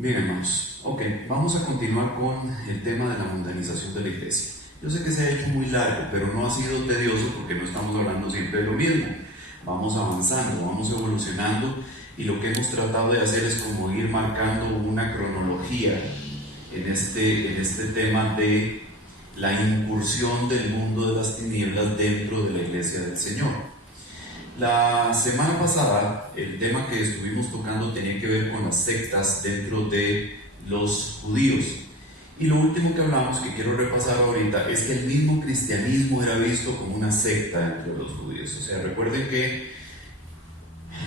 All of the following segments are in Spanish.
Bien, hermanos, vamos a continuar con el tema de la mundanización de la iglesia. Yo sé que se ha hecho muy largo, pero no ha sido tedioso porque no estamos hablando siempre de lo mismo. Vamos avanzando, vamos evolucionando y lo que hemos tratado de hacer es como ir marcando una cronología en este tema de la incursión del mundo de las tinieblas dentro de la iglesia del Señor. La semana pasada el tema que estuvimos tocando tenía que ver con las sectas dentro de los judíos. Y lo último que hablamos, que quiero repasar ahorita, es que el mismo cristianismo era visto como una secta entre los judíos. O sea, recuerden que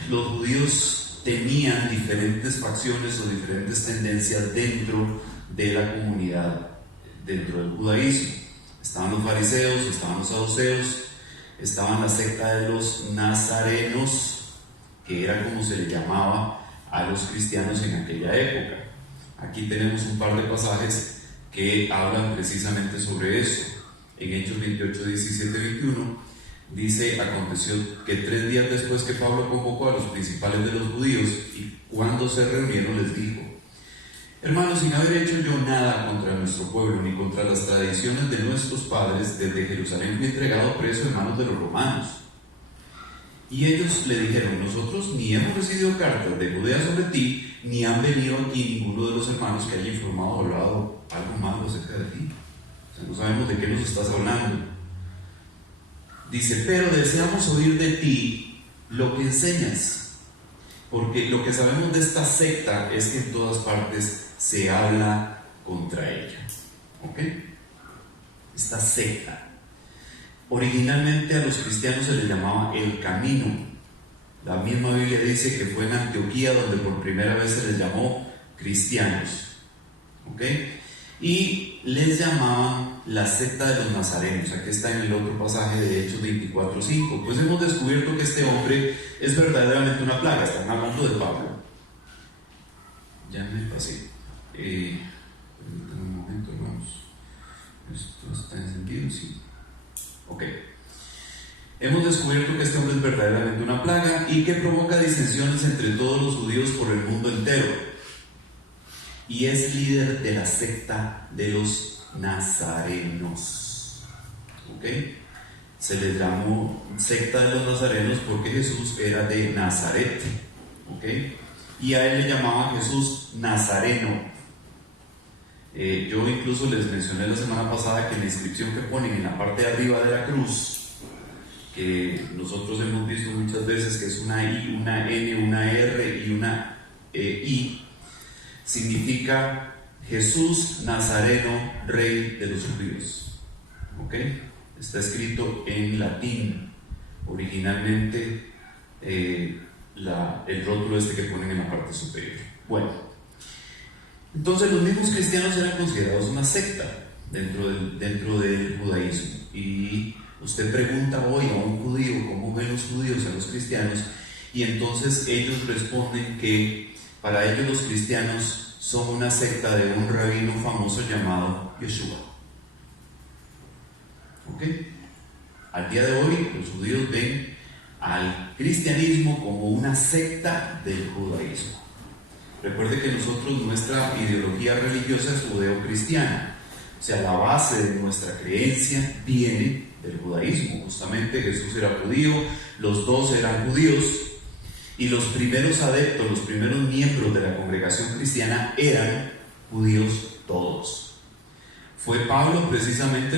los judíos tenían diferentes facciones o diferentes tendencias dentro de la comunidad, dentro del judaísmo. Estaban los fariseos, estaban los saduceos, estaban la secta de los nazarenos, que era como se le llamaba a los cristianos en aquella época. Aquí tenemos un par de pasajes que hablan precisamente sobre eso. En Hechos 28, 17, 21 dice: aconteció que 3 días después que Pablo convocó a los principales de los judíos, y cuando se reunieron les dijo: hermanos, sin haber hecho yo nada contra nuestro pueblo ni contra las tradiciones de nuestros padres, desde Jerusalén fui entregado preso en manos de los romanos. Y ellos le dijeron: nosotros ni hemos recibido cartas de Judea sobre ti, ni han venido aquí ninguno de los hermanos que haya informado o hablado algo malo acerca de ti. O sea, no sabemos de qué nos estás hablando. Dice: pero deseamos oír de ti lo que enseñas, porque lo que sabemos de esta secta es que en todas partes se habla contra ella. ¿Ok? Esta secta. Originalmente a los cristianos se les llamaba el camino. La misma Biblia dice que fue en Antioquía donde por primera vez se les llamó cristianos. ¿Ok? Y les llamaban la secta de los nazarenos. Aquí está en el otro pasaje de Hechos 24:5. Pues hemos descubierto que este hombre es verdaderamente una plaga. Están hablando de Pablo. Ya me pasé. Permítanme un momento, hermanos. Esto está encendido, sí. Ok. Hemos descubierto que este hombre es verdaderamente una plaga y que provoca disensiones entre todos los judíos por el mundo entero. Y es líder de la secta de los nazarenos. ¿Ok? Se les llamó secta de los nazarenos porque Jesús era de Nazaret. ¿Ok? Y a él le llamaban Jesús Nazareno. Yo incluso les mencioné la semana pasada que en la inscripción que ponen en la parte de arriba de la cruz, que nosotros hemos visto muchas veces que es una I, una N, una R y una I, significa Jesús Nazareno, Rey de los judíos. ¿Ok? Está escrito en latín. Originalmente el rótulo que ponen en la parte superior. Bueno, entonces los mismos cristianos eran considerados una secta dentro del judaísmo. Y usted pregunta hoy a un judío cómo ven los judíos a los cristianos, y entonces ellos responden que para ellos los cristianos son una secta de un rabino famoso llamado Yeshua. ¿Ok? Al día de hoy los judíos ven al cristianismo como una secta del judaísmo. Recuerde que nosotros, nuestra ideología religiosa es judeo-cristiana. O sea, la base de nuestra creencia viene del judaísmo. Justamente Jesús era judío, los 12 eran judíos, y los primeros adeptos, los primeros miembros de la congregación cristiana eran judíos todos. Fue Pablo precisamente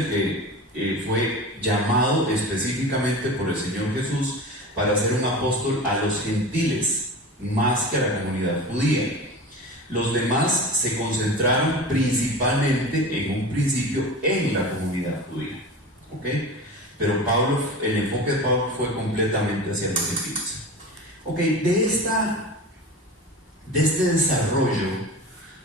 que fue llamado específicamente por el Señor Jesús para ser un apóstol a los gentiles, más que a la comunidad judía. Los demás se concentraron principalmente en un principio en la comunidad judía. ¿Ok? Pero Pablo, el enfoque de Pablo fue completamente hacia los gentiles. Ok, de este desarrollo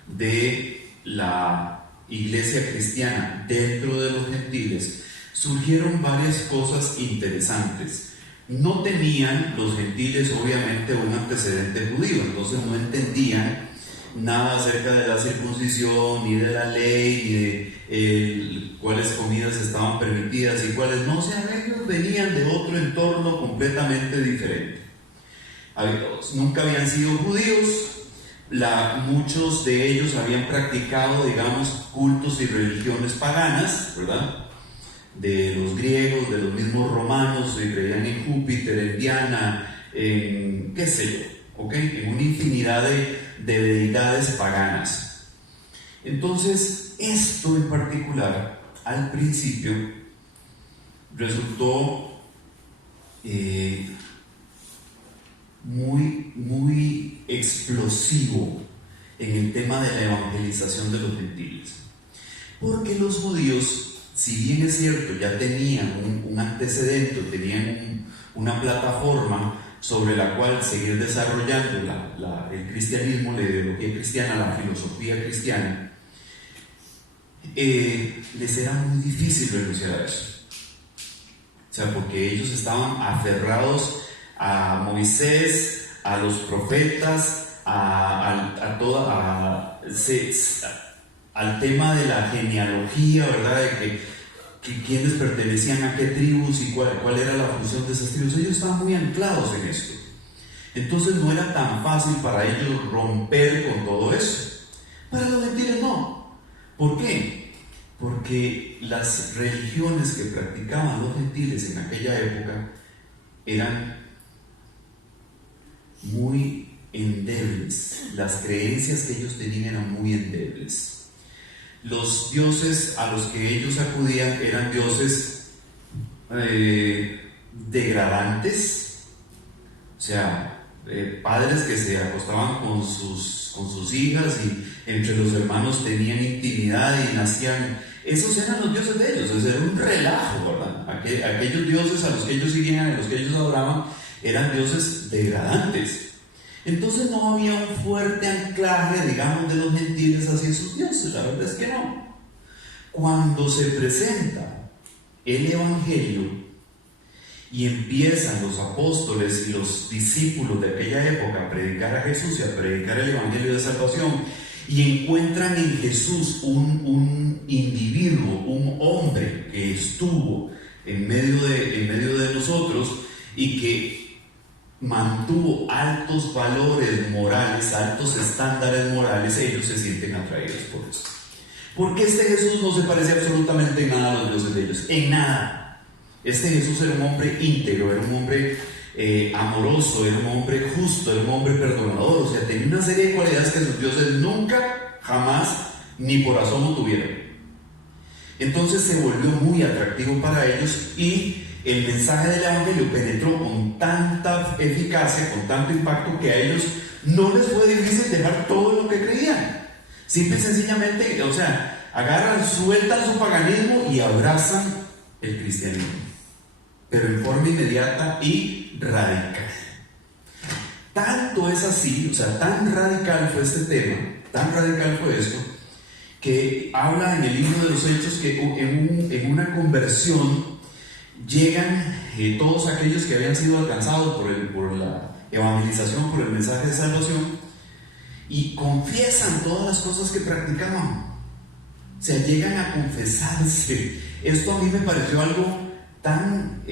de la iglesia cristiana dentro de los gentiles surgieron varias cosas interesantes. No tenían los gentiles obviamente un antecedente judío, entonces no entendían nada acerca de la circuncisión, ni de la ley, ni de cuáles comidas estaban permitidas y cuáles no. O sea, ellos venían de otro entorno completamente diferente. Nunca habían sido judíos, Muchos de ellos habían practicado, digamos, cultos y religiones paganas, ¿verdad? De los griegos, de los mismos romanos, creían en Júpiter, en Diana, en qué sé yo, ¿ok? En una infinidad de deidades paganas. Entonces, esto en particular, al principio, resultó muy explosivo en el tema de la evangelización de los gentiles. Porque los judíos, si bien es cierto, ya tenían un antecedente, tenían una plataforma sobre la cual seguir desarrollando el cristianismo, la ideología cristiana, la filosofía cristiana, les era muy difícil renunciar a eso. O sea, porque ellos estaban aferrados a Moisés, a los profetas, al tema de la genealogía, ¿verdad? De que quiénes pertenecían a qué tribus y cuál era la función de esas tribus. Ellos estaban muy anclados en esto. Entonces no era tan fácil para ellos romper con todo eso. Para los gentiles no. ¿Por qué? Porque las religiones que practicaban los gentiles en aquella época eran muy endebles. Las creencias que ellos tenían eran muy endebles. Los dioses a los que ellos acudían eran dioses degradantes, o sea, padres que se acostaban con sus hijas y entre los hermanos tenían intimidad y nacían. Esos eran los dioses de ellos. Era un relajo, ¿verdad? Aquellos dioses a los que ellos seguían, a los que ellos adoraban, eran dioses degradantes. Entonces no había un fuerte anclaje, digamos, de los gentiles hacia sus dioses. La verdad es que no. Cuando se presenta el Evangelio y empiezan los apóstoles y los discípulos de aquella época a predicar a Jesús y a predicar el Evangelio de salvación, y encuentran en Jesús un individuo, un hombre que estuvo en medio de nosotros y que mantuvo altos valores morales, altos estándares morales, ellos se sienten atraídos por eso. Porque este Jesús no se parece absolutamente en nada a los dioses de ellos, en nada. Este Jesús era un hombre íntegro, era un hombre amoroso, era un hombre justo, era un hombre perdonador, o sea, tenía una serie de cualidades que sus dioses nunca, jamás, ni por asomo tuvieron. Entonces se volvió muy atractivo para ellos y el mensaje del Evangelio penetró con tanta eficacia, con tanto impacto, que a ellos no les fue difícil dejar todo lo que creían. Simple y sencillamente, o sea, sueltan su paganismo y abrazan el cristianismo, pero en forma inmediata y radical. Tanto es así, o sea, tan radical fue este tema, tan radical fue esto, que habla en el libro de los Hechos que en una conversión llegan todos aquellos que habían sido alcanzados por la evangelización, por el mensaje de salvación, y confiesan todas las cosas que practicaban. O sea, llegan a confesarse. Esto a mí me pareció algo tan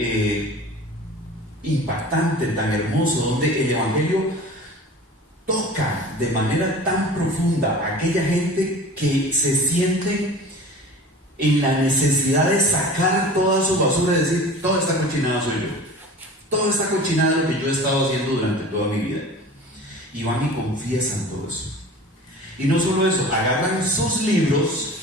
impactante, tan hermoso, donde el Evangelio toca de manera tan profunda a aquella gente que se siente en la necesidad de sacar toda su basura y decir: toda esta cochinada soy yo, toda esta cochinada es lo que yo he estado haciendo durante toda mi vida. Y van y confiesan todo eso. Y no solo eso, agarran sus libros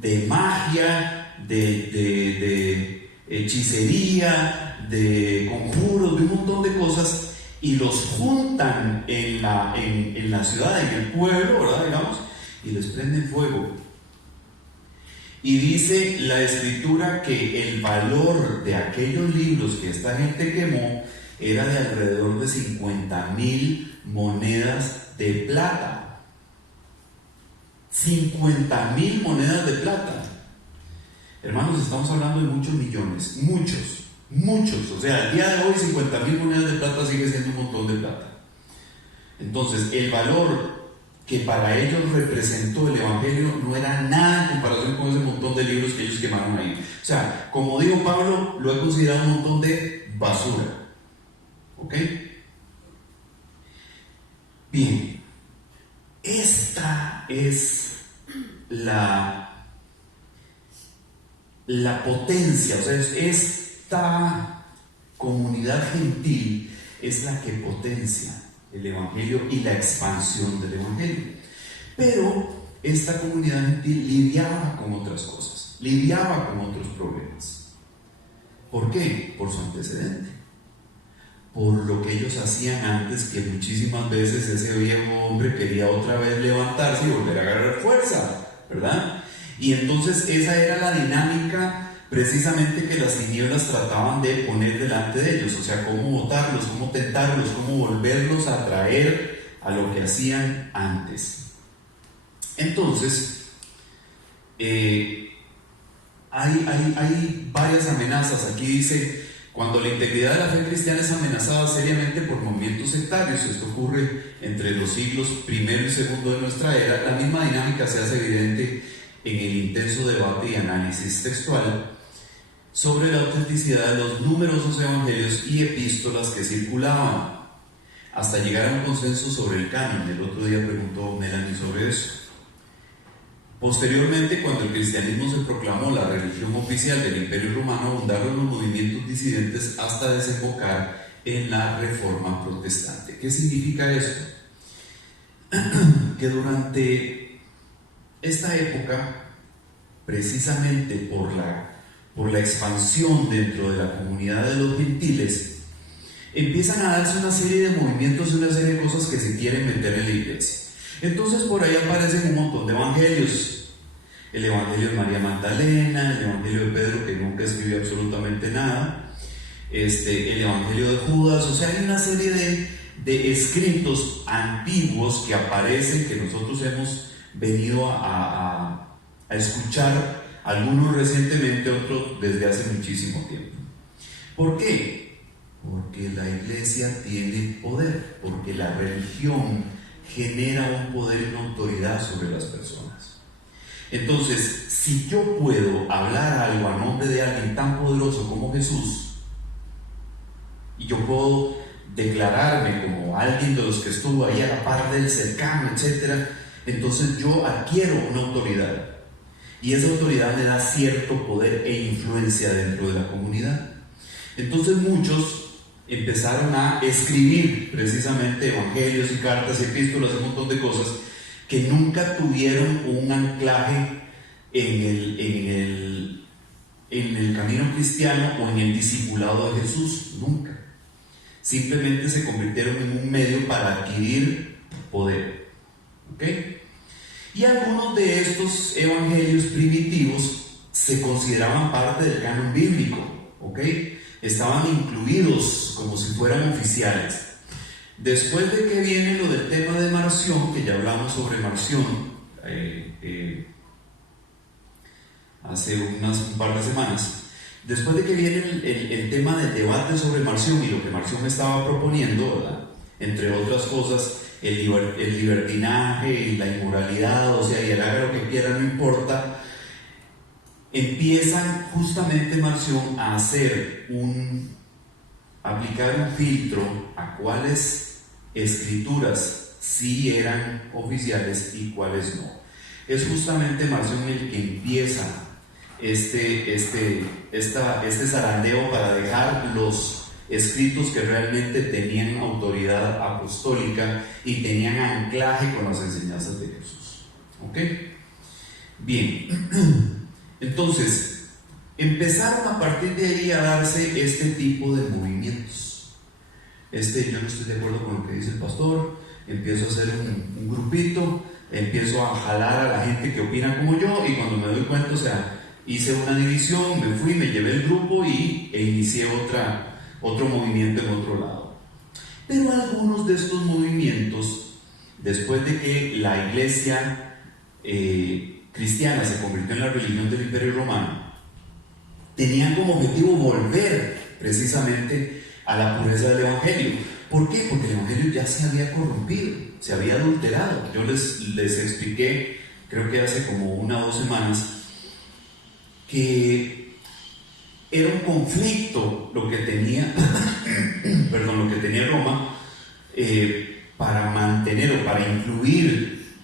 de magia, de hechicería, de conjuros, de un montón de cosas, y los juntan en la ciudad, en el pueblo, ¿verdad? Digamos, y les prenden fuego. Y dice la Escritura que el valor de aquellos libros que esta gente quemó era de alrededor de 50,000 monedas de plata. 50,000 monedas de plata. Hermanos, estamos hablando de muchos millones, muchos. O sea, al día de hoy 50,000 monedas de plata sigue siendo un montón de plata. Entonces, el valor que para ellos representó el Evangelio no era nada en comparación con ese montón de libros que ellos quemaron ahí. O sea, como dijo Pablo, lo he considerado un montón de basura. ¿Ok? Bien. esta es la potencia, o sea, esta comunidad gentil es la que potencia el Evangelio y la expansión del Evangelio. Pero esta comunidad gentil lidiaba con otras cosas, lidiaba con otros problemas. ¿Por qué? Por su antecedente, por lo que ellos hacían antes, que muchísimas veces ese viejo hombre quería otra vez levantarse y volver a agarrar fuerza, ¿verdad? Y entonces esa era la dinámica precisamente que las tinieblas trataban de poner delante de ellos, o sea, cómo botarlos, cómo tentarlos, cómo volverlos a traer a lo que hacían antes. Entonces, hay varias amenazas. Aquí dice: cuando la integridad de la fe cristiana es amenazada seriamente por movimientos sectarios, esto ocurre entre los siglos primero y segundo de nuestra era, la misma dinámica se hace evidente en el intenso debate y análisis textual sobre la autenticidad de los numerosos evangelios y epístolas que circulaban, hasta llegar a un consenso sobre el canon. El otro día preguntó Melanie sobre eso. Posteriormente, cuando el cristianismo se proclamó la religión oficial del Imperio Romano, abundaron los movimientos disidentes hasta desembocar en la Reforma Protestante. ¿Qué significa esto? Que durante esta época, precisamente por la expansión dentro de la comunidad de los gentiles, empiezan a darse una serie de movimientos y una serie de cosas que se quieren meter en la iglesia. Entonces por ahí aparecen un montón de evangelios: el evangelio de María Magdalena, el evangelio de Pedro, que nunca escribió absolutamente nada, el evangelio de Judas. O sea, hay una serie de escritos antiguos que aparecen, que nosotros hemos venido a escuchar, algunos recientemente, otros desde hace muchísimo tiempo. ¿Por qué? Porque la iglesia tiene poder, porque la religión genera un poder y una autoridad sobre las personas. Entonces, si yo puedo hablar algo a nombre de alguien tan poderoso como Jesús, y yo puedo declararme como alguien de los que estuvo ahí a la par del cercano, etc., entonces yo adquiero una autoridad, y esa autoridad me da cierto poder e influencia dentro de la comunidad. Entonces muchos empezaron a escribir precisamente evangelios y cartas y epístolas, un montón de cosas que nunca tuvieron un anclaje en el camino cristiano o en el discipulado de Jesús, nunca. Simplemente se convirtieron en un medio para adquirir poder. ¿Ok? Y algunos de estos evangelios primitivos se consideraban parte del canon bíblico. ¿Ok? Estaban incluidos como si fueran oficiales. Después de que viene lo del tema de Marción, que ya hablamos sobre Marción hace un par de semanas, después de que viene el tema del debate sobre Marción y lo que Marción estaba proponiendo, ¿verdad?, entre otras cosas, el libertinaje y la inmoralidad, o sea, y el haga lo que quiera, no importa, empiezan justamente Marción a aplicar un filtro a cuáles escrituras sí eran oficiales y cuáles no. Es justamente Marción el que empieza este zarandeo para dejar los escritos que realmente tenían autoridad apostólica y tenían anclaje con las enseñanzas de Jesús. ¿Ok? Bien. Entonces, empezaron a partir de ahí a darse este tipo de movimientos. Yo no estoy de acuerdo con lo que dice el pastor, empiezo a hacer un grupito, empiezo a jalar a la gente que opina como yo, y cuando me doy cuenta, o sea, hice una división, me fui, me llevé el grupo e inicié otro movimiento en otro lado. Pero algunos de estos movimientos, después de que la iglesia cristiana se convirtió en la religión del Imperio Romano, tenían como objetivo volver precisamente a la pureza del Evangelio. ¿Por qué? Porque el Evangelio ya se había corrompido, se había adulterado. Yo les expliqué, creo que hace como 1 o 2 semanas, que era un conflicto lo que tenía Roma para mantener o para incluir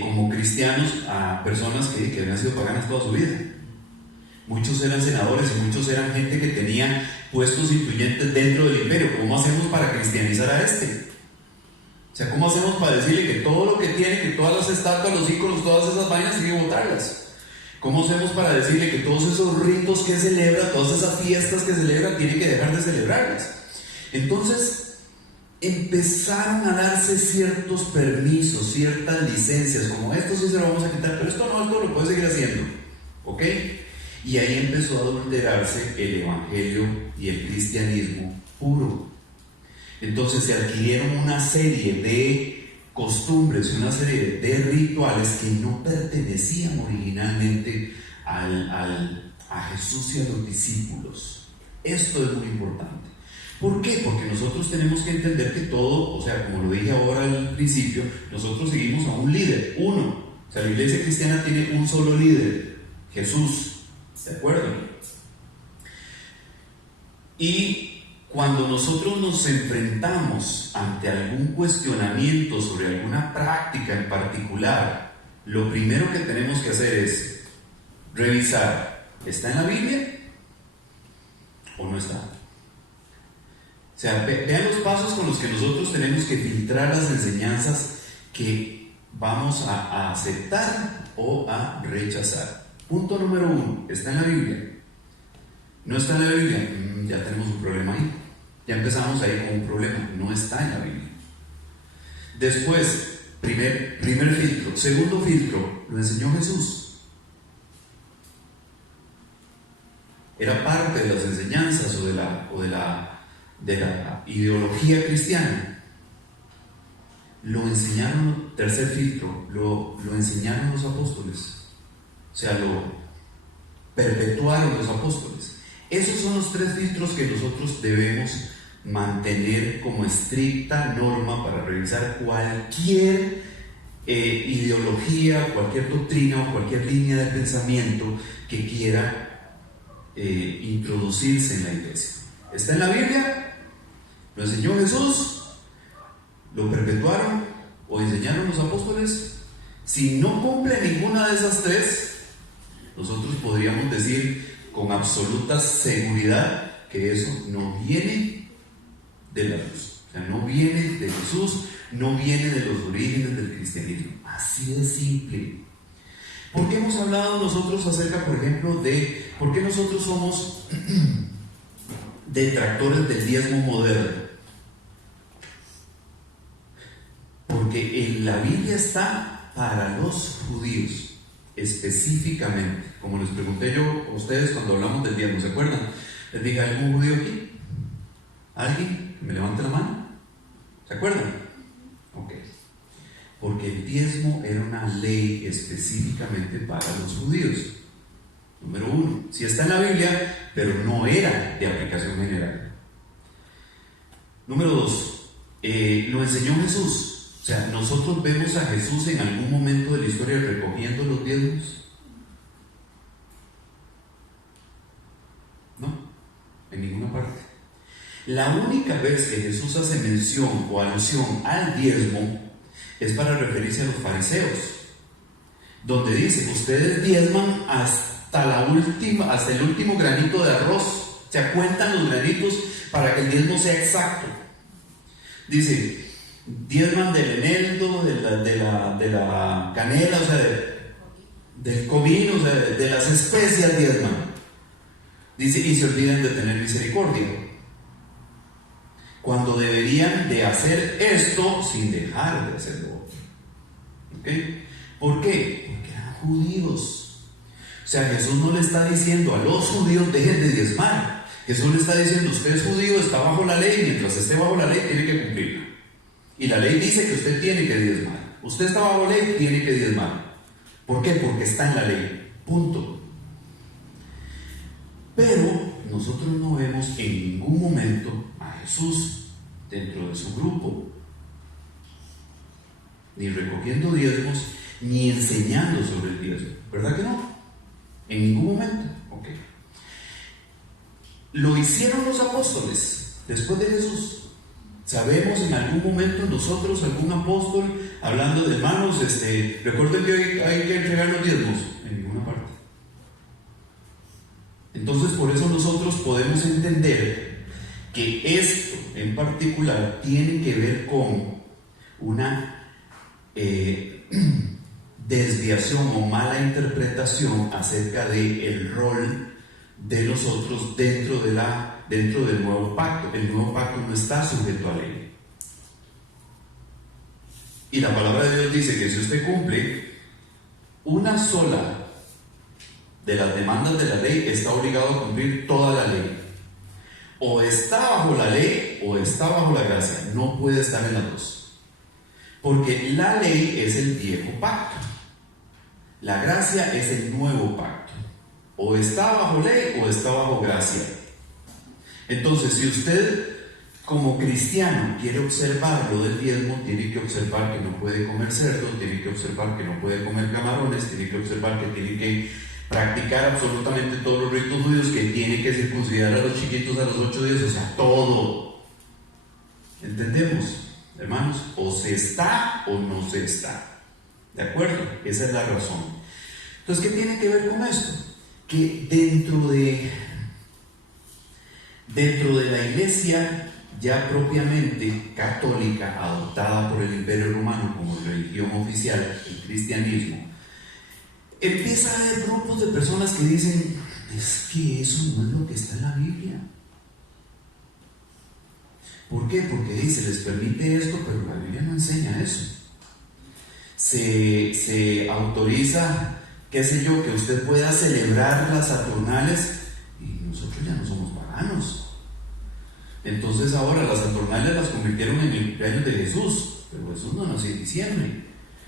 como cristianos a personas que habían sido paganas toda su vida. Muchos eran senadores y muchos eran gente que tenía puestos influyentes dentro del imperio. ¿Cómo hacemos para cristianizar a este? O sea, ¿cómo hacemos para decirle que todo lo que tiene, que todas las estatuas, los íconos, todas esas vainas, tiene que botarlas? ¿Cómo hacemos para decirle que todos esos ritos que celebra, todas esas fiestas que celebra, tiene que dejar de celebrarlas? Entonces, empezaron a darse ciertos permisos, ciertas licencias, como esto sí se lo vamos a quitar, pero esto no, esto lo puede seguir haciendo, ¿ok? Y ahí empezó a adulterarse el evangelio y el cristianismo puro. Entonces se adquirieron una serie de costumbres, una serie de rituales que no pertenecían originalmente a Jesús y a los discípulos. Esto es muy importante. ¿Por qué? Porque nosotros tenemos que entender que todo, o sea, como lo dije ahora al principio, nosotros seguimos a un líder, uno. O sea, la iglesia cristiana tiene un solo líder, Jesús. ¿De acuerdo? Y cuando nosotros nos enfrentamos ante algún cuestionamiento sobre alguna práctica en particular, lo primero que tenemos que hacer es revisar, ¿está en la Biblia o no está? O sea, vean los pasos con los que nosotros tenemos que filtrar las enseñanzas que vamos a aceptar o a rechazar. Punto número 1, ¿está en la Biblia? ¿No está en la Biblia? Ya tenemos un problema ahí. Ya empezamos ahí con un problema. No está en la Biblia. Después, primer filtro. Segundo filtro, lo enseñó Jesús. Era parte de las enseñanzas o de la ideología cristiana. Lo enseñaron, tercer filtro, lo enseñaron los apóstoles. O sea, lo perpetuaron los apóstoles. Esos son los 3 filtros que nosotros debemos mantener como estricta norma para revisar cualquier ideología, cualquier doctrina o cualquier línea de pensamiento que quiera introducirse en la iglesia. ¿Está en la Biblia? ¿Lo enseñó Jesús? ¿Lo perpetuaron o enseñaron los apóstoles? Si no cumple ninguna de esas 3, nosotros podríamos decir con absoluta seguridad que eso no viene de la luz. O sea, no viene de Jesús, no viene de los orígenes del cristianismo. Así de simple. ¿Por qué hemos hablado nosotros acerca, por ejemplo, de por qué nosotros somos detractores del diezmo moderno? Porque en la Biblia está para los judíos. Específicamente, como les pregunté yo a ustedes cuando hablamos del diezmo, ¿se acuerdan? Les dije, ¿algún judío aquí? ¿Alguien? ¿Me levante la mano? ¿Se acuerdan? Ok. Porque el diezmo era una ley específicamente para los judíos. Número 1, sí está en la Biblia, pero no era de aplicación general. Número 2, lo enseñó Jesús. O sea, nosotros vemos a Jesús en algún momento de la historia recogiendo los diezmos. No, en ninguna parte. La única vez que Jesús hace mención o alusión al diezmo es para referirse a los fariseos, donde dice, ustedes diezman hasta el último granito de arroz. O sea, cuentan los granitos para que el diezmo sea exacto. Dice, diezman del eneldo, de la canela, o sea, del comino, o sea, de las especias diezman. Dice, y se olvidan de tener misericordia, cuando deberían de hacer esto sin dejar de hacer lo otro. ¿Ok? ¿Por qué? Porque eran judíos. O sea, Jesús no le está diciendo a los judíos dejen de diezmar. Jesús le está diciendo, usted es judío, está bajo la ley, mientras esté bajo la ley tiene que cumplirla. Y la ley dice que usted tiene que diezmar. Usted está bajo la ley, tiene que diezmar. ¿Por qué? Porque está en la ley. Punto. Pero nosotros no vemos en ningún momento a Jesús dentro de su grupo, ni recogiendo diezmos, ni enseñando sobre el diezmo. ¿Verdad que no? En ningún momento. Ok. Lo hicieron los apóstoles después de Jesús. ¿Sabemos en algún momento nosotros, algún apóstol, hablando de hermanos, recuerden que hay que entregar los diezmos? En ninguna parte. Entonces, por eso nosotros podemos entender que esto en particular tiene que ver con una desviación o mala interpretación acerca del rol de nosotros dentro del nuevo pacto. El nuevo pacto no está sujeto a ley. Y la palabra de Dios dice que si usted cumple una sola de las demandas de la ley, está obligado a cumplir toda la ley. O está bajo la ley o está bajo la gracia. No puede estar en las dos. Porque la ley es el viejo pacto. La gracia es el nuevo pacto. O está bajo ley o está bajo gracia. Entonces, si usted como cristiano quiere observar lo del diezmo, tiene que observar que no puede comer cerdo, tiene que observar que no puede comer camarones, tiene que observar que tiene que practicar absolutamente todos los ritos judíos, que tiene que circuncidar a los chiquitos a los 8 días, o sea, todo. ¿Entendemos, hermanos? O se está o no se está. ¿De acuerdo? Esa es la razón. Entonces, ¿qué tiene que ver con esto? Que dentro de la iglesia ya propiamente católica, adoptada por el Imperio Romano como religión oficial, el cristianismo, empieza a haber grupos de personas que dicen: es que eso no es lo que está en la Biblia. ¿Por qué? Porque dice, les permite esto, pero la Biblia no enseña eso. Se autoriza, qué sé yo, que usted pueda celebrar las Saturnales, y nosotros ya no somos paganos. Entonces ahora las Saturnales las convirtieron en el cumpleaños de Jesús, pero Jesús no nació en diciembre.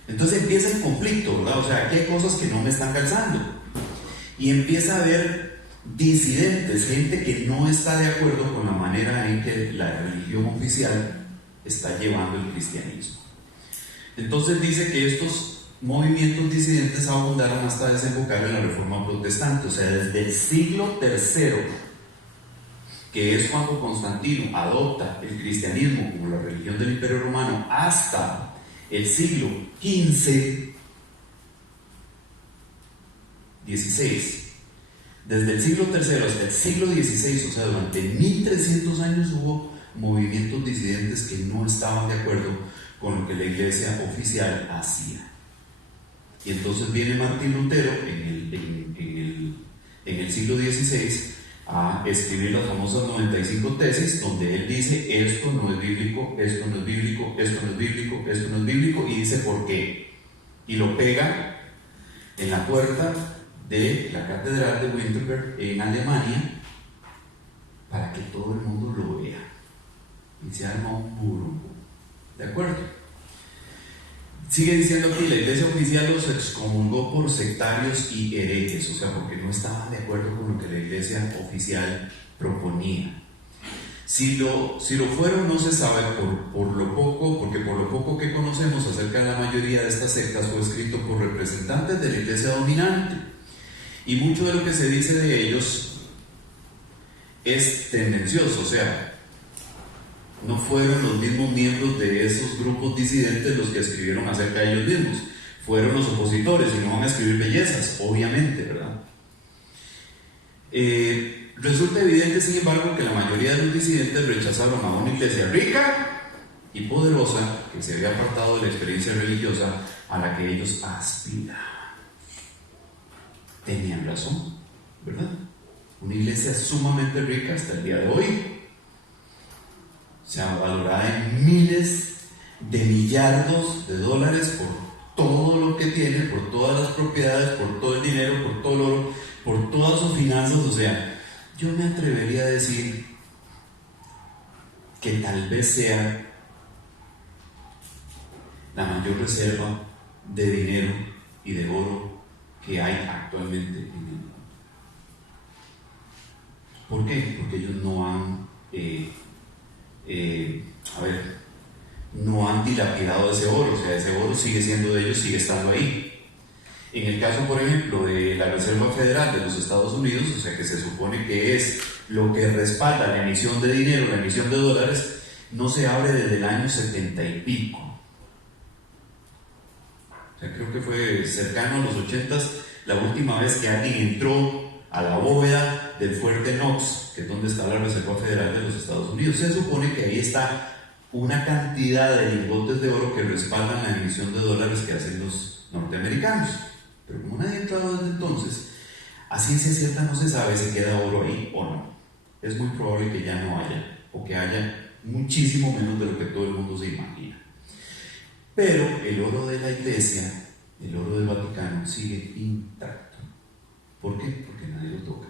Entonces empieza el conflicto, ¿verdad? O sea, aquí hay cosas que no me están calzando. Y empieza a haber disidentes, gente que no está de acuerdo con la manera en que la religión oficial está llevando el cristianismo. Entonces dice que estos movimientos disidentes abundaron hasta desembocar en la Reforma Protestante, o sea, desde el siglo III, que es cuando Constantino adopta el cristianismo como la religión del Imperio Romano, hasta el siglo XVI, desde el siglo III hasta el siglo XVI, o sea, durante 1300 años hubo movimientos disidentes que no estaban de acuerdo con lo que la iglesia oficial hacía. Y entonces viene Martín Lutero en el siglo XVI a escribir las famosas 95 tesis, donde él dice: esto no es bíblico, esto no es bíblico, esto no es bíblico, esto no es bíblico, y dice por qué. Y lo pega en la puerta de la catedral de Wittenberg en Alemania para que todo el mundo lo vea. Y se arma un burro. ¿De acuerdo? Sigue diciendo aquí: la iglesia oficial los excomulgó por sectarios y herejes, o sea, porque no estaban de acuerdo con lo que la iglesia oficial proponía. Si lo fueron, no se sabe por lo poco, porque por lo poco que conocemos acerca de la mayoría de estas sectas fue escrito por representantes de la iglesia dominante, y mucho de lo que se dice de ellos es tendencioso, o sea, no fueron los mismos miembros de esos grupos disidentes los que escribieron acerca de ellos mismos, fueron los opositores, y no van a escribir bellezas, obviamente, ¿verdad? Resulta evidente, sin embargo, que la mayoría de los disidentes rechazaron a una iglesia rica y poderosa que se había apartado de la experiencia religiosa a la que ellos aspiraban. Tenían razón, ¿verdad? Una iglesia sumamente rica hasta el día de hoy, o sea, valorada en miles de millardos de dólares por todo lo que tiene, por todas las propiedades, por todo el dinero, por todo el oro, por todas sus finanzas. O sea, yo me atrevería a decir que tal vez sea la mayor reserva de dinero y de oro que hay actualmente en el mundo. ¿Por qué? Porque ellos no han no han dilapidado ese oro, o sea, ese oro sigue siendo de ellos, sigue estando ahí. En el caso, por ejemplo, de la Reserva Federal de los Estados Unidos, o sea, que se supone que es lo que respalda la emisión de dinero, la emisión de dólares, no se abre desde el año 70 y pico. O sea, creo que fue cercano a los 80s la última vez que alguien entró a la bóveda del fuerte Knox, que es donde está la Reserva Federal de los Estados Unidos. Se supone que ahí está una cantidad de lingotes de oro que respaldan la emisión de dólares que hacen los norteamericanos. Pero como nadie ha entrado desde entonces, a ciencia cierta no se sabe si queda oro ahí o no. Es muy probable que ya no haya, o que haya muchísimo menos de lo que todo el mundo se imagina. Pero el oro de la Iglesia, el oro del Vaticano, sigue intacto. ¿Por qué? Porque nadie lo toca.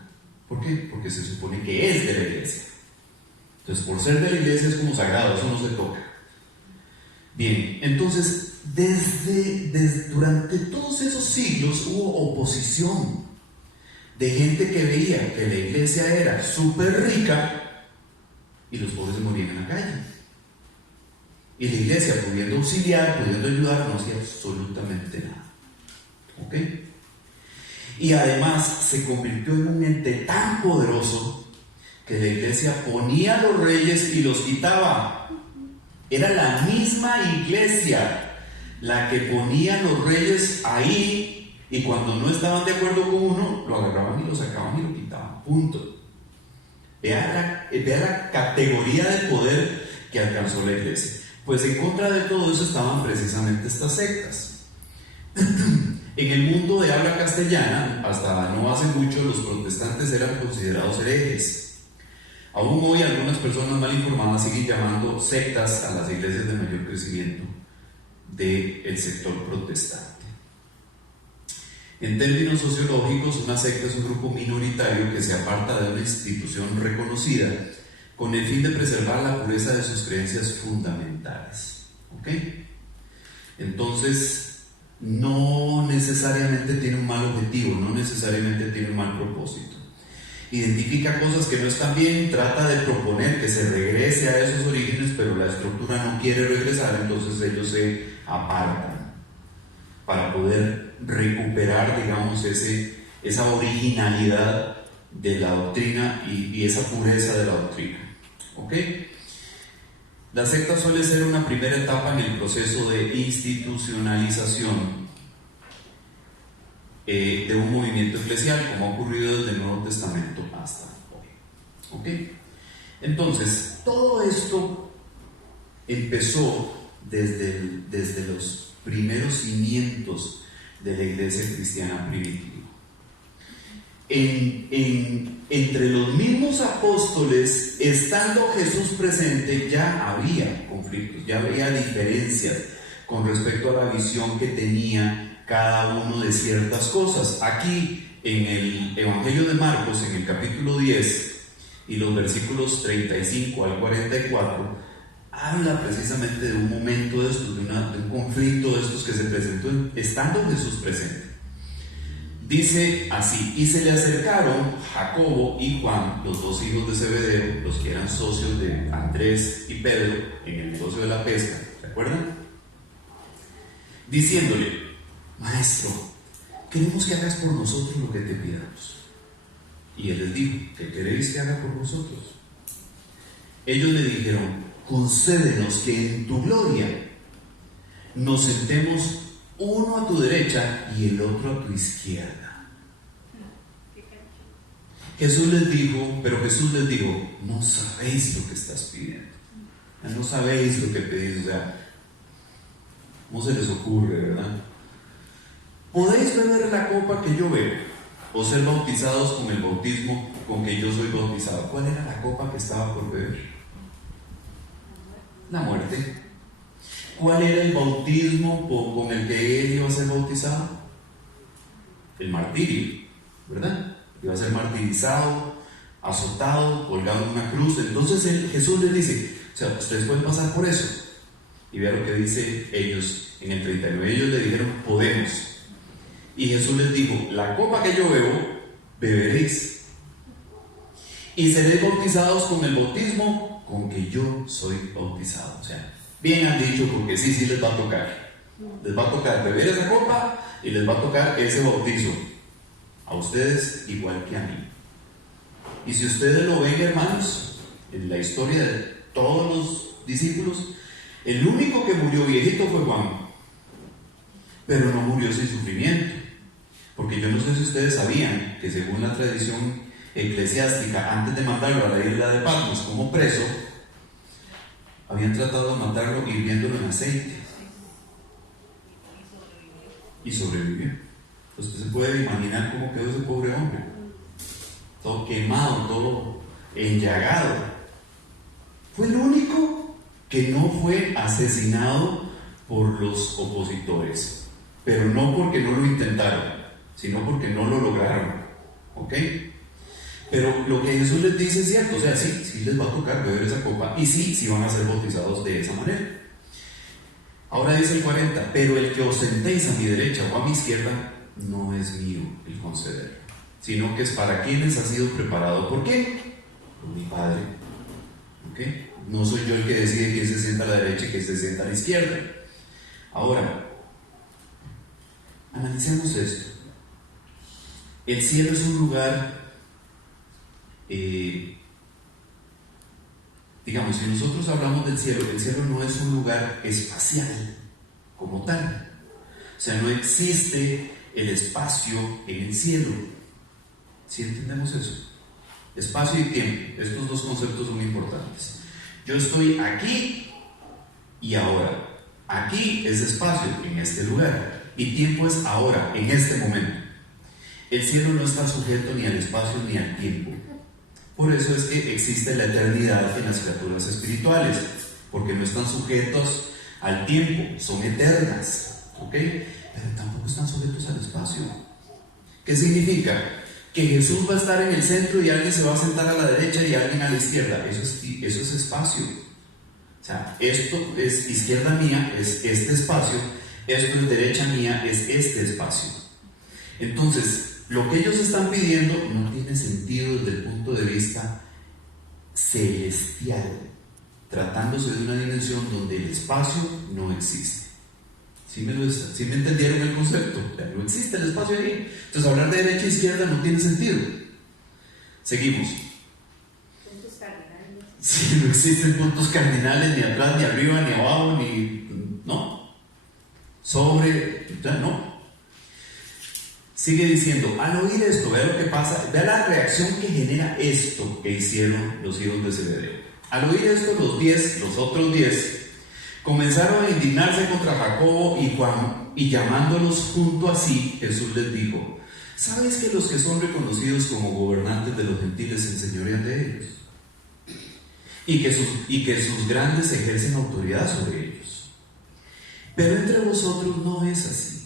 ¿Por qué? Porque se supone que es de la Iglesia. Entonces, por ser de la Iglesia es como sagrado, eso no se toca. Bien, entonces, durante todos esos siglos hubo oposición de gente que veía que la Iglesia era súper rica y los pobres se morían en la calle. Y la Iglesia, pudiendo auxiliar, pudiendo ayudar, no hacía absolutamente nada. ¿Ok? Y además se convirtió en un ente tan poderoso que la Iglesia ponía a los reyes y los quitaba. Era la misma Iglesia la que ponía a los reyes ahí, y cuando no estaban de acuerdo con uno, lo agarraban y lo sacaban y lo quitaban. Punto. Vea la categoría de poder que alcanzó la Iglesia. Pues en contra de todo eso estaban precisamente estas sectas. En el mundo de habla castellana, hasta no hace mucho, los protestantes eran considerados herejes. Aún hoy algunas personas mal informadas siguen llamando sectas a las iglesias de mayor crecimiento del sector protestante. En términos sociológicos, una secta es un grupo minoritario que se aparta de una institución reconocida con el fin de preservar la pureza de sus creencias fundamentales. ¿Ok? Entonces, no necesariamente tiene un mal objetivo, no necesariamente tiene un mal propósito. Identifica cosas que no están bien, trata de proponer que se regrese a esos orígenes, pero la estructura no quiere regresar, entonces ellos se apartan para poder recuperar, digamos, esa originalidad de la doctrina y esa pureza de la doctrina. ¿Ok? La secta suele ser una primera etapa en el proceso de institucionalización de un movimiento eclesial, como ha ocurrido desde el Nuevo Testamento hasta hoy. ¿Ok? Entonces, todo esto empezó desde los primeros cimientos de la iglesia cristiana primitiva. Entre los mismos apóstoles, estando Jesús presente, ya había conflictos, ya había diferencias con respecto a la visión que tenía cada uno de ciertas cosas. Aquí en el Evangelio de Marcos, en el capítulo 10 y los versículos 35 al 44, habla precisamente de un momento de estos, de un conflicto de estos que se presentó estando Jesús presente. Dice así: y se le acercaron Jacobo y Juan, los dos hijos de Zebedeo, los que eran socios de Andrés y Pedro en el negocio de la pesca, ¿se acuerdan? Diciéndole: Maestro, queremos que hagas por nosotros lo que te pidamos. Y él les dijo: ¿qué queréis que haga por vosotros? Ellos le dijeron: concédenos que en tu gloria nos sentemos uno a tu derecha y el otro a tu izquierda. Jesús les dijo, no sabéis lo que estás pidiendo. No sabéis lo que pedís. O sea, ¿cómo se les ocurre, verdad? ¿Podéis beber la copa que yo bebo o ser bautizados con el bautismo con que yo soy bautizado? ¿Cuál era la copa que estaba por beber? La muerte. ¿Cuál era el bautismo con el que él iba a ser bautizado? El martirio, ¿verdad? Iba a ser martirizado, azotado, colgado en una cruz. Entonces Jesús les dice, o sea, ustedes pueden pasar por eso. Y vea lo que dice ellos en el 39. Ellos le dijeron: podemos. Y Jesús les dijo: la copa que yo bebo, beberéis. Y seréis bautizados con el bautismo con que yo soy bautizado. O sea, bien han dicho, porque sí les va a tocar. Les va a tocar beber esa copa y les va a tocar ese bautizo. A ustedes igual que a mí. Y si ustedes lo ven, hermanos, en la historia de todos los discípulos, el único que murió viejito fue Juan, pero no murió sin sufrimiento. Porque yo no sé si ustedes sabían que según la tradición eclesiástica, antes de mandarlo a la isla de Patmos como preso, habían tratado de matarlo hirviéndolo en aceite. Y sobrevivió. Usted se puede imaginar cómo quedó ese pobre hombre. Todo quemado, todo enllagado. Fue el único que no fue asesinado por los opositores. Pero no porque no lo intentaron, sino porque no lo lograron. ¿Ok? Pero lo que Jesús les dice es cierto. O sea, sí les va a tocar beber esa copa. Y sí van a ser bautizados de esa manera. Ahora dice el 40, pero el que os sentéis a mi derecha o a mi izquierda, no es mío el concederlo, sino que es para quienes ha sido preparado. ¿Por qué? Por mi Padre. ¿Okay? No soy yo el que decide quién se sienta a la derecha y quién se sienta a la izquierda. Ahora, analicemos esto. El cielo es un lugar, digamos, si nosotros hablamos del cielo, el cielo no es un lugar espacial como tal. O sea, no existe el espacio en el cielo. ¿Sí entendemos eso? Espacio y tiempo, estos dos conceptos son importantes. Yo estoy aquí y ahora. Aquí es espacio, en este lugar, y tiempo es ahora, en este momento. El cielo no está sujeto ni al espacio ni al tiempo. Por eso es que existe la eternidad en las criaturas espirituales, porque no están sujetos al tiempo, son eternas, ¿ok? Pero tampoco están sujetos al espacio. ¿Qué significa? Que Jesús va a estar en el centro y alguien se va a sentar a la derecha y alguien a la izquierda. Eso es espacio. O sea, esto es izquierda mía, es este espacio, esto es derecha mía, es este espacio. Entonces, lo que ellos están pidiendo no tiene sentido desde el punto de vista celestial, tratándose de una dimensión donde el espacio no existe. ¿Sí me entendieron el concepto? No existe el espacio ahí. Entonces hablar de derecha e izquierda no tiene sentido. Seguimos. Puntos cardinales. Sí, no existen puntos cardinales ni atrás, ni arriba, ni abajo, ni... no. Sobre... ya no. Sigue diciendo, al oír esto, vea lo que pasa, vea la reacción que genera esto que hicieron los hijos de Zebedeo. Al oír esto, los otros 10, comenzaron a indignarse contra Jacobo y Juan, y llamándolos junto a sí, Jesús les dijo, ¿sabéis que los que son reconocidos como gobernantes de los gentiles se enseñorean de ellos? Y que sus grandes ejercen autoridad sobre ellos. Pero entre vosotros no es así,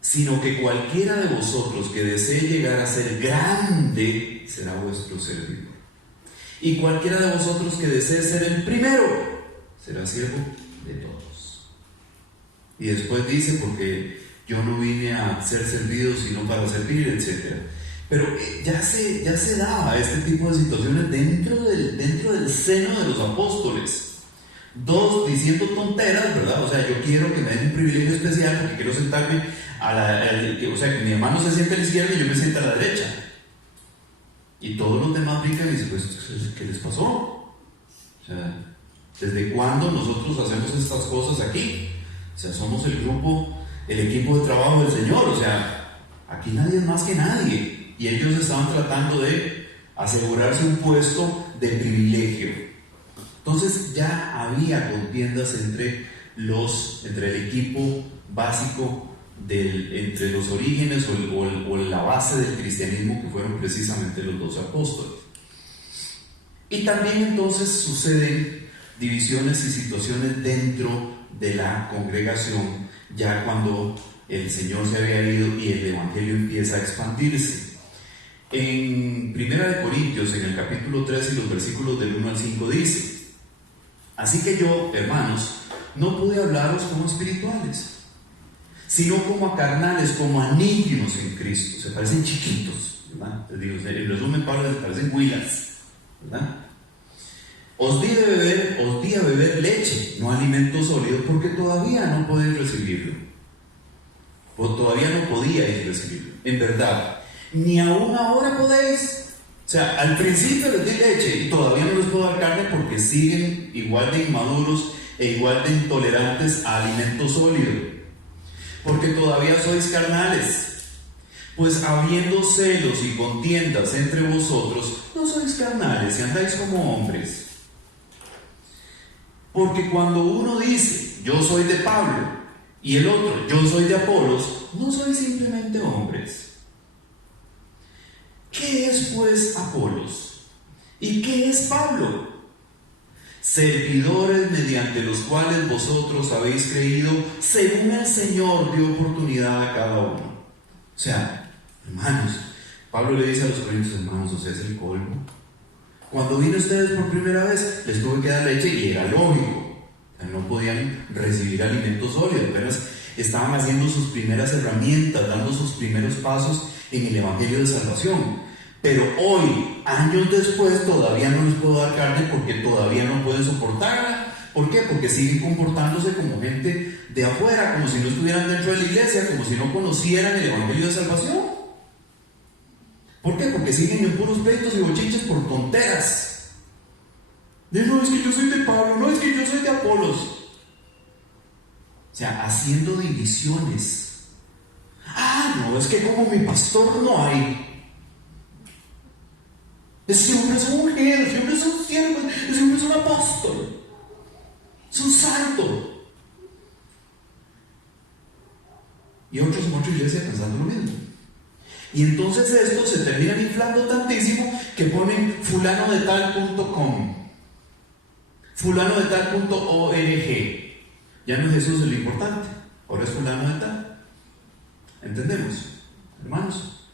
sino que cualquiera de vosotros que desee llegar a ser grande será vuestro servidor. Y cualquiera de vosotros que desee ser el primero será siervo de todos. Y después dice, porque yo no vine a ser servido sino para servir, etc. Pero ya se daba este tipo de situaciones dentro del seno de los apóstoles. Dos diciendo tonteras, ¿verdad? O sea, yo quiero que me den un privilegio especial porque quiero sentarme o sea, que mi hermano se siente a la izquierda y yo me siento a la derecha. Y todos los demás brincan y dicen, pues, ¿qué les pasó? O sea, ¿desde cuándo nosotros hacemos estas cosas aquí? O sea, somos el equipo de trabajo del Señor. O sea, aquí nadie es más que nadie. Y ellos estaban tratando de asegurarse un puesto de privilegio. Entonces ya había contiendas entre el equipo básico entre los orígenes o la base del cristianismo, que fueron precisamente los 12 apóstoles. Y también entonces suceden divisiones y situaciones dentro de la congregación, ya cuando el Señor se había ido y el Evangelio empieza a expandirse. En 1 Corintios, en el capítulo 3 y los versículos del 1 al 5 dice: así que yo, hermanos, no pude hablaros como espirituales, sino como a carnales, como a niños en Cristo. Se parecen chiquitos, ¿verdad? Les digo, en resumen, Pablo, les parecen huilas, ¿verdad? Os di a beber leche, no alimento sólido, porque todavía no podéis recibirlo. Pues todavía no podíais recibirlo. En verdad, ni aún ahora podéis, O sea, al principio les di leche y todavía no les puedo dar carne porque siguen igual de inmaduros e igual de intolerantes a alimento sólido. Porque todavía sois carnales. Pues habiendo celos y contiendas entre vosotros, no sois carnales y andáis como hombres. Porque cuando uno dice, yo soy de Pablo, y el otro, yo soy de Apolos, no sois simplemente hombres. ¿Qué es pues Apolos? ¿Y qué es Pablo? Servidores mediante los cuales vosotros habéis creído, según el Señor dio oportunidad a cada uno. O sea, hermanos, Pablo le dice a los corintios, hermanos, o sea, es el colmo. Cuando vino ustedes por primera vez, les tuve que dar leche y era lógico. O sea, no podían recibir alimento sólido, apenas estaban haciendo sus primeras herramientas, dando sus primeros pasos en el Evangelio de Salvación. Pero hoy, años después, todavía no les puedo dar carne porque todavía no pueden soportarla. ¿Por qué? Porque siguen comportándose como gente de afuera, como si no estuvieran dentro de la iglesia, como si no conocieran el Evangelio de Salvación. ¿Por qué? Porque siguen en puros pleitos y bochinches por tonteras. No, es que yo soy de Pablo, no, es que yo soy de Apolos. O sea, haciendo divisiones. No, es que como mi pastor no hay. Ese hombre es un mujer, ese hombre es un siervo, ese hombre es un apóstol, es un santo. Y otros en otra iglesia pensando lo mismo. Y entonces estos se terminan inflando tantísimo que ponen fulanodetal.com, fulanodetal.org. Ya no es Jesús lo importante, ahora es fulano de tal. ¿Entendemos, hermanos?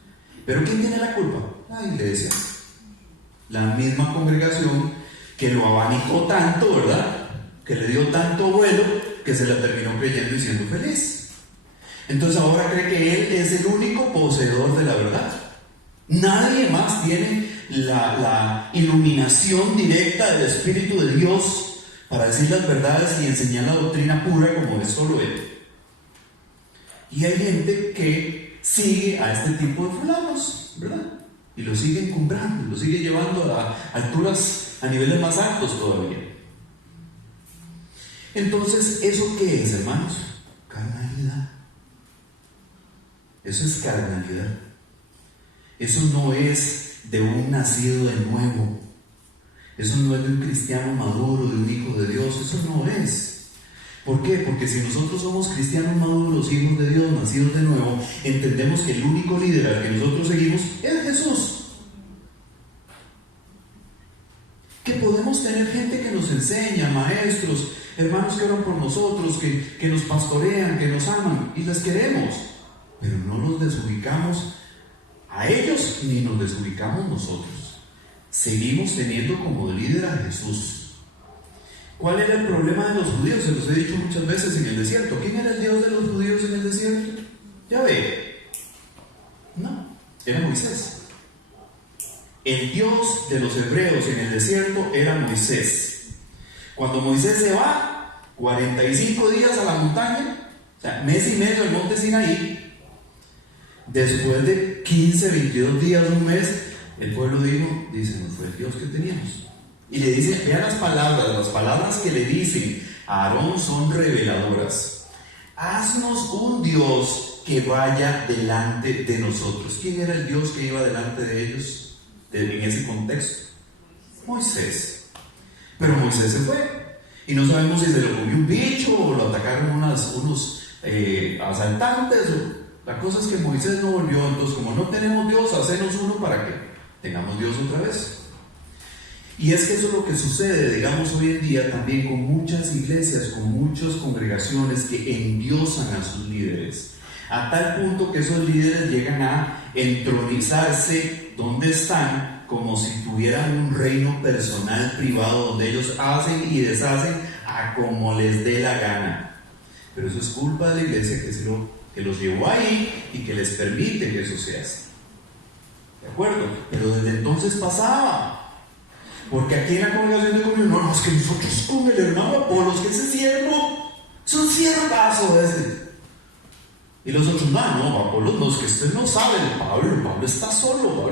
¿Pero quién tiene la culpa? La iglesia. La misma congregación que lo abanicó tanto, ¿verdad? Que le dio tanto vuelo que se la terminó creyendo y siendo feliz. Entonces ahora cree que él es el único poseedor de la verdad. Nadie más tiene la iluminación directa del Espíritu de Dios para decir las verdades y enseñar la doctrina pura como es solo él. Y hay gente que sigue a este tipo de fulanos, ¿verdad? Y lo sigue encumbrando, lo sigue llevando a alturas, a niveles más altos todavía. Entonces, ¿eso qué es, hermanos? Carnalidad. Eso es carnalidad. Eso no es de un nacido de nuevo. Eso no es de un cristiano maduro, de un hijo de Dios. Eso no es. ¿Por qué? Porque si nosotros somos cristianos maduros, hijos de Dios, nacidos de nuevo, entendemos que el único líder al que nosotros seguimos es Jesús. Que podemos tener gente que nos enseña, maestros, hermanos que oran por nosotros, que nos pastorean, que nos aman, y les queremos, pero no los desubicamos a ellos ni nos desubicamos nosotros. Seguimos teniendo como líder a Jesús. ¿Cuál era el problema de los judíos? Se los he dicho muchas veces en el desierto. ¿Quién era el Dios de los judíos en el desierto? Yahvé. No, era Moisés. El Dios de los hebreos en el desierto era Moisés. Cuando Moisés se va 45 días a la montaña, o sea, mes y medio al monte Sinaí, después de 15, 22 días, un mes, el pueblo dice, no fue el Dios que teníamos. Y le dice, vean las palabras que le dicen a Aarón son reveladoras. Haznos un Dios que vaya delante de nosotros. ¿Quién era el Dios que iba delante de ellos en ese contexto? Moisés. Pero Moisés se fue. Y no sabemos si se lo comió un bicho o lo atacaron unos asaltantes. La cosa es que Moisés no volvió. Entonces, como no tenemos Dios, hacenos uno para que tengamos Dios otra vez. Y es que eso es lo que sucede, digamos, hoy en día también con muchas iglesias, con muchas congregaciones que endiosan a sus líderes, a tal punto que esos líderes llegan a entronizarse donde están, como si tuvieran un reino personal privado donde ellos hacen y deshacen a como les dé la gana. Pero eso es culpa de la iglesia que los llevó ahí y que les permite que eso sea así. ¿De acuerdo? Pero desde entonces pasaba. Porque aquí en la congregación de comunión, no, es que nosotros con el hermano Apolos, que ese siervo, es un siervazo ese. Y los otros, no, Apolos no, es que usted no sabe, Pablo está solo,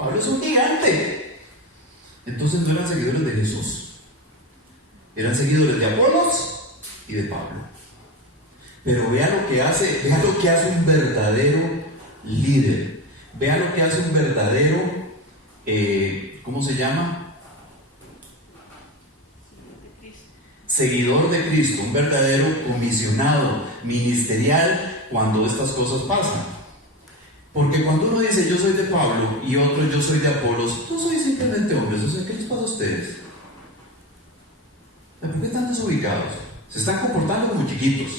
Pablo es un gigante. Entonces no eran seguidores de Jesús, eran seguidores de Apolos y de Pablo. Pero vea lo que hace un verdadero líder. Vea lo que hace un verdadero, ¿cómo se llama? Seguidor de Cristo, un verdadero comisionado ministerial cuando estas cosas pasan. Porque cuando uno dice yo soy de Pablo y otro yo soy de Apolos, yo soy simplemente hombres. O sea, ¿qué les pasa a ustedes? ¿Por qué están desubicados? Se están comportando como chiquitos.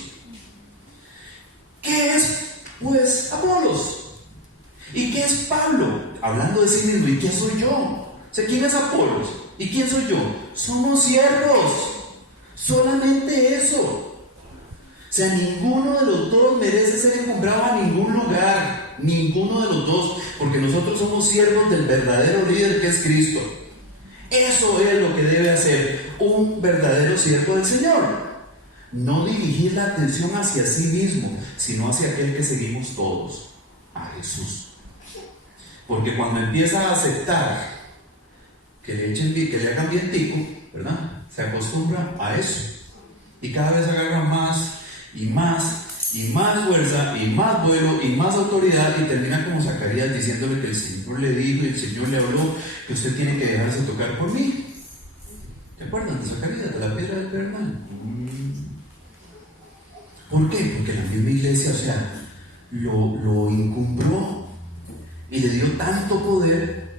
¿Qué es, pues, Apolos? ¿Y qué es Pablo? Hablando de sí mismo, ¿y quién soy yo? O sea, ¿quién es Apolos? ¿Y quién soy yo? Somos siervos. Solamente eso. O sea, ninguno de los dos merece ser encumbrado a ningún lugar. Ninguno de los dos. Porque nosotros somos siervos del verdadero líder que es Cristo. Eso es lo que debe hacer un verdadero siervo del Señor. No dirigir la atención hacia sí mismo, sino hacia aquel que seguimos todos, a Jesús. Porque cuando empieza a aceptar que le hagan vientico, ¿verdad? Se acostumbra a eso. Y cada vez agarra más y más y más fuerza y más vuelo y más autoridad, y termina como Zacarías diciéndole que el Señor le dijo y el Señor le habló que usted tiene que dejarse tocar por mí. ¿Te acuerdan de Zacarías, de la piedra del pedernal? ¿Por qué? Porque la misma iglesia, o sea, lo encumbró y le dio tanto poder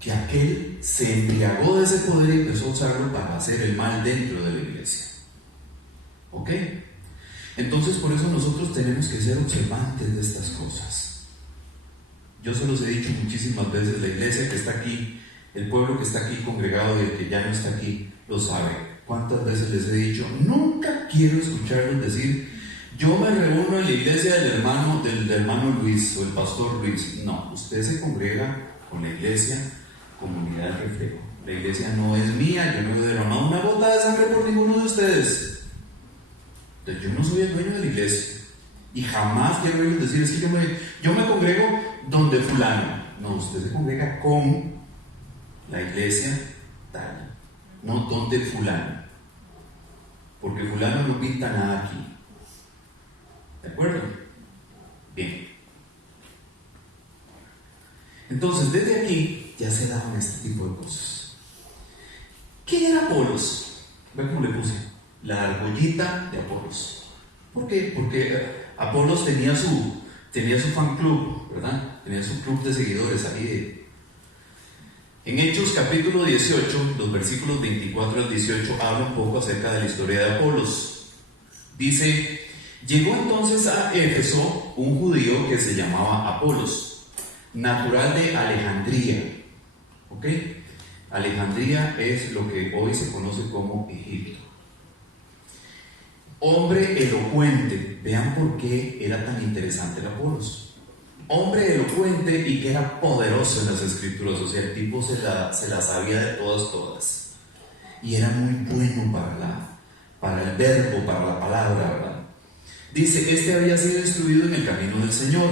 que aquel se embriagó de ese poder y empezó a usarlo para hacer el mal dentro de la iglesia. ¿Ok? Entonces, por eso nosotros tenemos que ser observantes de estas cosas. Yo se los he dicho muchísimas veces, la iglesia que está aquí, el pueblo que está aquí congregado y el que ya no está aquí, lo sabe. ¿Cuántas veces les he dicho? Nunca quiero escucharlos decir: yo me reúno en la iglesia del hermano Luis o el pastor Luis. No, usted se congrega con la iglesia Comunidad del Reflejo. La iglesia no es mía, yo no he derramado una gota de sangre por ninguno de ustedes. Entonces, yo no soy el dueño de la iglesia. Y jamás quiero oírles decir: es que yo me congrego donde fulano. No, usted se congrega con la iglesia tal, no donde fulano. Porque fulano no pinta nada aquí. ¿De acuerdo? Bien. Entonces, desde aquí ya se daban este tipo de cosas. ¿Qué era Apolos? Ve cómo le puse la argollita de Apolos. ¿Por qué? Porque Apolos tenía su fan club, ¿verdad? Tenía su club de seguidores ahí. En Hechos capítulo 18, los versículos 24 al 18 habla un poco acerca de la historia de Apolos. Dice: llegó entonces a Éfeso un judío que se llamaba Apolos, natural de Alejandría. ¿Ok? Alejandría es lo que hoy se conoce como Egipto. Hombre elocuente. Vean por qué era tan interesante el Apolos. Hombre elocuente y que era poderoso en las escrituras. O sea, el tipo se la sabía de todas. Y era muy bueno para el verbo, para la palabra, ¿verdad? Dice: este había sido instruido en el camino del Señor,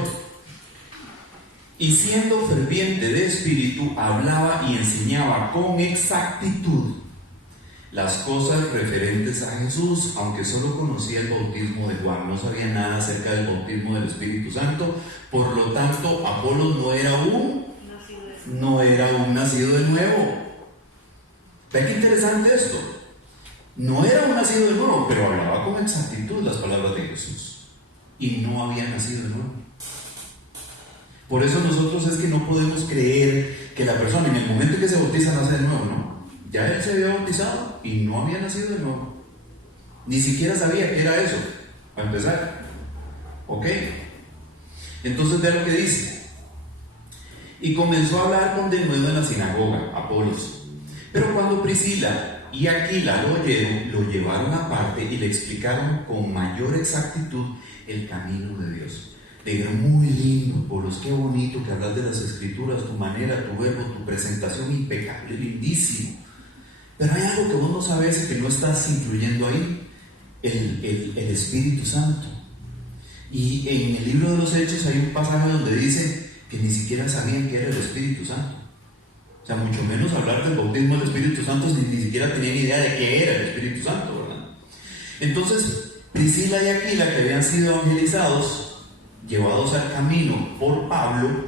y siendo ferviente de espíritu, hablaba y enseñaba con exactitud las cosas referentes a Jesús, aunque solo conocía el bautismo de Juan, no sabía nada acerca del bautismo del Espíritu Santo. Por lo tanto, Apolos no era un nacido de nuevo. ¿Ve qué interesante esto? No era un nacido de nuevo, pero hablaba con exactitud las palabras de Jesús, y no había nacido de nuevo. Por eso nosotros es que no podemos creer que la persona en el momento en que se bautiza nace de nuevo, ¿no? Ya él se había bautizado y no había nacido de nuevo. Ni siquiera sabía qué era eso, para empezar. ¿Ok? Entonces vea lo que dice: y comenzó a hablar con denuedo en la sinagoga, Apolos. Pero cuando Priscila y Aquila lo oyeron, lo llevaron aparte y le explicaron con mayor exactitud el camino de Dios. Le dijeron: muy lindo, Apolos, qué bonito que hablas de las escrituras, tu manera, tu verbo, tu presentación impecable, lindísimo. Pero hay algo que vos no sabes, que no estás incluyendo ahí: el Espíritu Santo. Y en el libro de los Hechos hay un pasaje donde dice que ni siquiera sabían que era el Espíritu Santo. sea, mucho menos hablar del bautismo del Espíritu Santo si ni siquiera tenían idea de qué era el Espíritu Santo, ¿verdad? Entonces, Priscila y Aquila, que habían sido evangelizados, llevados al camino por Pablo,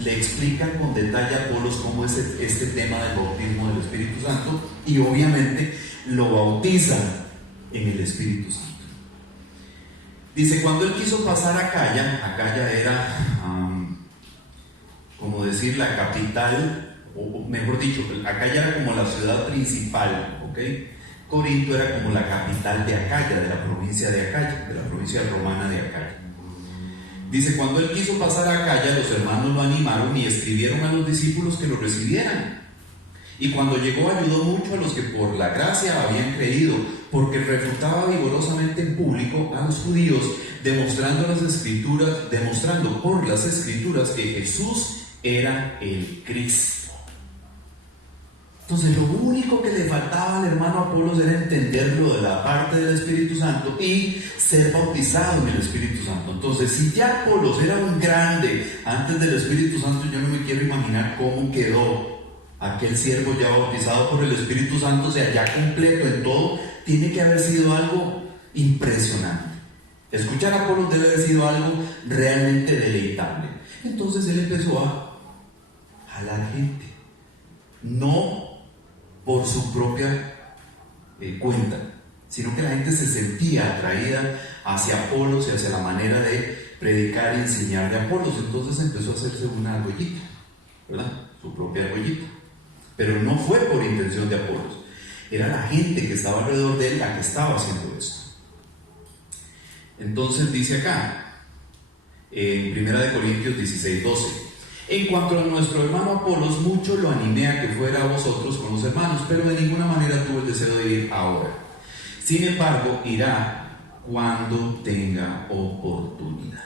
le explican con detalle a Apolos cómo es este tema del bautismo del Espíritu Santo, y obviamente lo bautizan en el Espíritu Santo. Dice, cuando él quiso pasar a Acaya era, como decir, la capital, o mejor dicho, Acaya era como la ciudad principal, ¿ok? Corinto era como la capital de Acaya, de la provincia de Acaya, de la provincia romana de Acaya. Dice, cuando él quiso pasar a Acaya, los hermanos lo animaron y escribieron a los discípulos que lo recibieran. Y cuando llegó, ayudó mucho a los que por la gracia habían creído, porque refutaba vigorosamente en público a los judíos, demostrando por las escrituras que Jesús era el Cristo. Entonces, lo único que le faltaba al hermano Apolos era entenderlo de la parte del Espíritu Santo y ser bautizado en el Espíritu Santo. Entonces, si ya Apolos era un grande antes del Espíritu Santo, yo no me quiero imaginar cómo quedó aquel siervo ya bautizado por el Espíritu Santo, o sea, ya completo en todo. Tiene que haber sido algo impresionante. Escuchar a Apolos debe haber sido algo realmente deleitable. Entonces él empezó a jalar gente, no por su propia cuenta, sino que la gente se sentía atraída hacia Apolos y hacia la manera de predicar y enseñar de Apolos. Entonces empezó a hacerse una argollita, ¿verdad? Su propia argollita. Pero no fue por intención de Apolos, era la gente que estaba alrededor de él la que estaba haciendo esto. Entonces dice acá, en 1 Corintios 16:12, en cuanto a nuestro hermano Apolos, mucho lo animé a que fuera a vosotros con los hermanos, pero de ninguna manera tuvo el deseo de ir ahora. Sin embargo, irá cuando tenga oportunidad.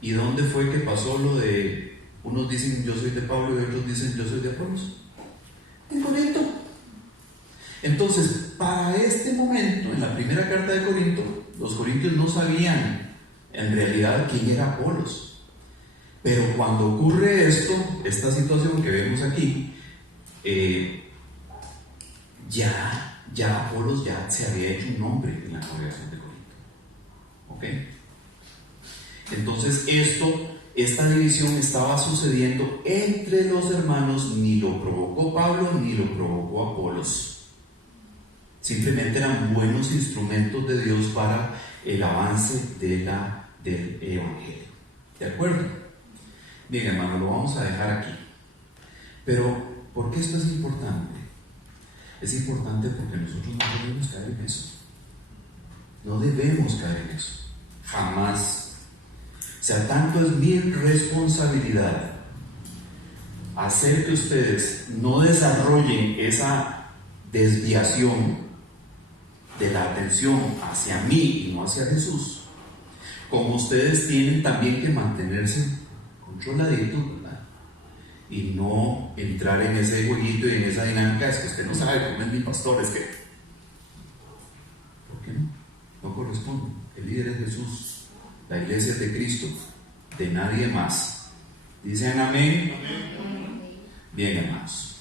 ¿Y dónde fue que pasó lo de, unos dicen yo soy de Pablo y otros dicen yo soy de Apolos? En Corinto. Entonces, para este momento, en la primera carta de Corinto, los corintios no sabían en realidad quién era Apolos. Pero cuando ocurre esto, esta situación que vemos aquí, ya Apolos ya se había hecho un nombre en la congregación de Corinto. ¿Ok? Entonces esta división estaba sucediendo entre los hermanos, ni lo provocó Pablo ni lo provocó Apolos. Simplemente eran buenos instrumentos de Dios para el avance del Evangelio. ¿De acuerdo? Bien, hermano, lo vamos a dejar aquí. Pero, ¿por qué esto es importante? Es importante porque nosotros no debemos caer en eso. No debemos caer en eso. Jamás. O sea, tanto es mi responsabilidad hacer que ustedes no desarrollen esa desviación de la atención hacia mí y no hacia Jesús, como ustedes tienen también que mantenerse controladitos, ¿verdad? Y no entrar en ese jueguito y en esa dinámica. Es que usted no sabe cómo es mi pastor, es que ¿por qué no? No corresponde. El líder es Jesús, la iglesia es de Cristo, de nadie más. ¿Dicen amén? Amén. Bien, hermanos.